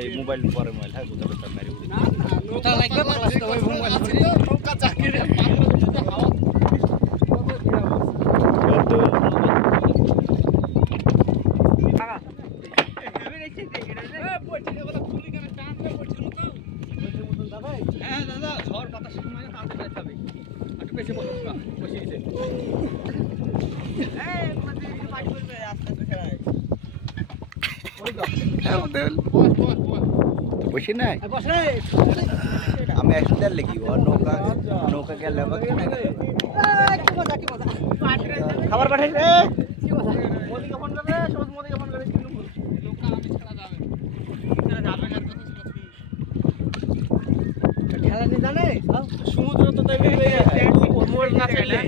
এই মোবাইল পরে মোবাইল হ্যাঁ কোথাও তার মারি উড়ে ওটা লাগবে পাগলাস তো ওই মোবাইল আছে নৌকা চাকরি হ্যাঁ দাদা ঝড় বাতাসের সময় টানতে টানতে হবে একটু বেশি বসে বসিয়েছে এই মানে পানি পড়বে আস্তে আস্তে খেলায় বসে নাই বসে আমি একসাথে লেগি ও নৌকা নৌকা গেল কি মজা খাবার পাঠাইছে কি মজা মোদিকে ফোন করে সব মোদিকে ফোন করে কিন্তু নৌকা আমি ছাড়া যাবে যাবে না কথা ছিল খেলা নিয়ে জানে সমুদ্র তো তাই মোর না খেলে